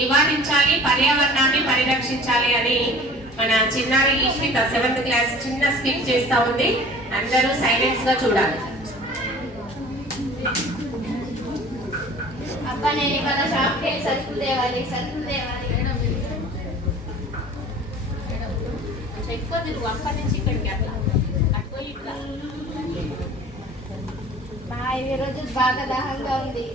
నివారించాలి, పర్యావరణాన్ని పరిరక్షించాలి అని మన చిన్నారి ఈశ్విత 7th క్లాస్ చిన్న స్కిట్ చేస్తా ఉంది. అందరూ సైలెన్స్ గా చూడాలి. అబ్బా నేను ఇవాళ షాప్కి వెళ్ళి సరుకులు తేవాలి. ఎక్కువ తిరుగు అక్కడి నుంచి ఇక్కడికి అట్లా అటుపోయి ఇట్లా. ఈ రోజు బాగా దాహంగా ఉంది.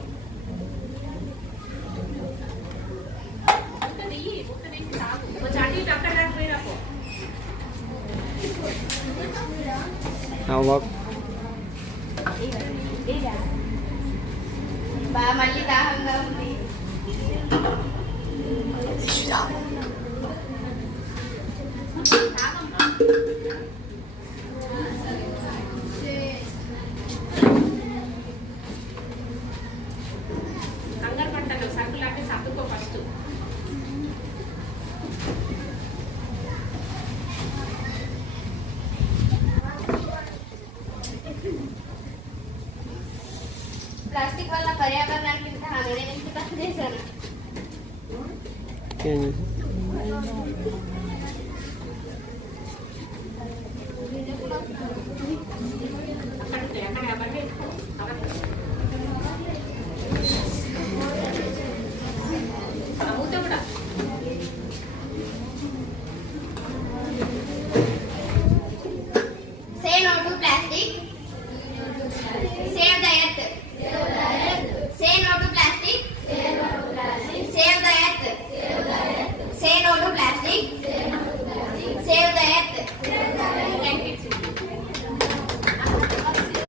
మళ్ళీ దాహంగా ఉంది. కంగారు పంటలు సరుకులు అంటే సర్దుకో ఫస్ట్. ప్లాస్టిక్ వల్ల పర్యావరణానికి ఇంత హాని. నేను ఎంత చేశాను.